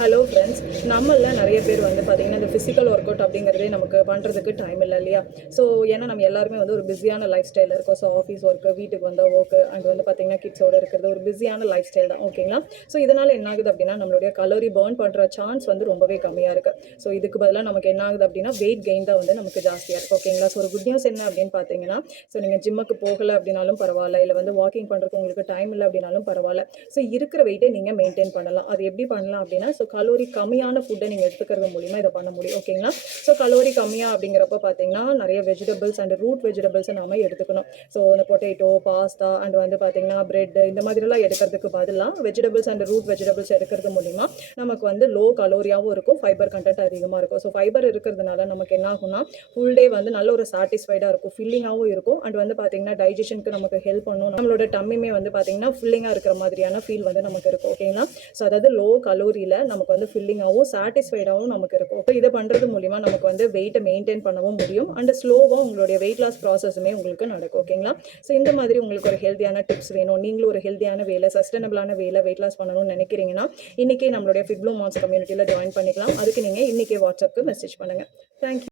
Hello friends, நம்மள நிறைய பேர் வந்து பார்த்தீங்கன்னா, இந்த ஃபிசிக்கல் ஒர்க் அவுட் அப்படிங்கிறதே நமக்கு பண்ணுறதுக்கு டைம் இல்லை இல்லையா? ஸோ ஏன்னா நம்ம எல்லாருமே வந்து ஒரு பிஸியான லைஃப் ஸ்டைலில் இருக்கோம். ஸோ ஆஃபீஸ் ஒர்க்கு, வீட்டுக்கு வந்தால் ஒர்க்கு அண்ட் வந்து பார்த்தீங்கன்னா கிட்ஸோட இருக்கிறது ஒரு பிஸியான லைஃப் ஸ்டைல் தான். ஓகேங்களா? ஸோ இதனால் என்ன ஆகுது அப்படின்னா, நம்மளுடைய கலோரி பர்ன் பண்ணுற சான்ஸ் வந்து ரொம்பவே கம்மியாக இருக்குது. ஸோ இதுக்கு பதிலாக நமக்கு என்ன ஆகுது அப்படின்னா, வெயிட் கெயின் தான் வந்து நமக்கு ஜாஸ்தியாக இருக்குது. ஓகேங்களா? ஸோ ஒரு குட் நியூஸ் என்ன அப்படின்னு பார்த்தீங்கன்னா, ஸோ நீங்கள் ஜிம்முக்கு போகலை அப்படின்னாலும் பரவாயில்ல, இல்லை வந்து வாக்கிங் பண்ணுறதுக்கு உங்களுக்கு டைம் இல்லை அப்படின்னாலும் பரவாயில்ல. ஸோ இருக்கிற வெயிட்டை நீங்கள் மெயின்டைன் பண்ணலாம். அது எப்படி பண்ணலாம் அப்படின்னா, ஸோ கலோரி கம்மியான ஃபுட்டை நீங்கள் எடுத்துக்கிறது மூலிமா இதை பண்ண முடியும். ஓகேங்களா? ஸோ கலோரி கம்மியாக அப்படிங்கிறப்ப பார்த்தீங்கன்னா, நிறைய வெஜிடபிள்ஸ் அண்ட் ரூட் வெஜிடபிள்ஸை நாம எடுத்துக்கணும். ஸோ இந்த பொட்டேட்டோ, பாஸ்தா அண்ட் வந்து பார்த்தீங்கன்னா பிரெட் இந்த மாதிரிலாம் எடுக்கிறதுக்கு பதிலாக வெஜிடபிள்ஸ் அண்ட் ரூட் வெஜிடபிள்ஸ் எடுக்கிறது மூலிமா நமக்கு வந்து லோ கலோரியாகவும் இருக்கும், ஃபைபர் கண்டென்ட் அதிகமாக இருக்கும். ஸோ ஃபைபர் இருக்கிறதுனால நமக்கு என்ன ஆகும்னா, ஃபுல் டே வந்து நல்ல ஒரு சாட்டிஸ்ஃபைடாக இருக்கும், ஃபில்லிங்காகவும் இருக்கும் அண்ட் வந்து பார்த்தீங்கன்னா டைஜஷனுக்கு நமக்கு ஹெல்ப் பண்ணும். நம்மளோட டம்மியுமே வந்து பார்த்தீங்கன்னா ஃபில்லிங்காக இருக்கிற மாதிரியான ஃபீல் வந்து நமக்கு இருக்கும். ஓகேங்களா? ஸோ அதாவது லோ கலோரியில் நமக்கு வந்து ஃபில்லிங்காகவும் சாட்டிஸ்ஃபைடாகவும் நமக்கு இருக்கும். ஸோ இதை பண்ணுறது மூலிமா நமக்கு வந்து வெயிட்டை மெயின்டைன் பண்ணவும் முடியும் அண்ட் ஸ்லோவாக உங்களுடைய வெயிட் லாஸ் ப்ராசஸுமே உங்களுக்கு நடக்கும். ஓகேங்களா? ஸோ இந்த மாதிரி உங்களுக்கு ஒரு ஹெல்த்தியான டிப்ஸ் வேணும், நீங்களும் ஒரு ஹெல்த்தியான வேலை, சஸ்டைனபிளான வேலை வெயிட் லாஸ் பண்ணணும்னு நினைக்கிறீங்கன்னா, இன்றைக்கே நம்மளுடைய ஃபிட் ப்ளூம் மாம்ஸ் கம்யூனிட்டியில் ஜாயின் பண்ணிக்கலாம். அதுக்கு நீங்கள் இன்றைக்கே வாட்ஸ்அப்புக்கு மெசேஜ் பண்ணுங்கள். தேங்க்யூ.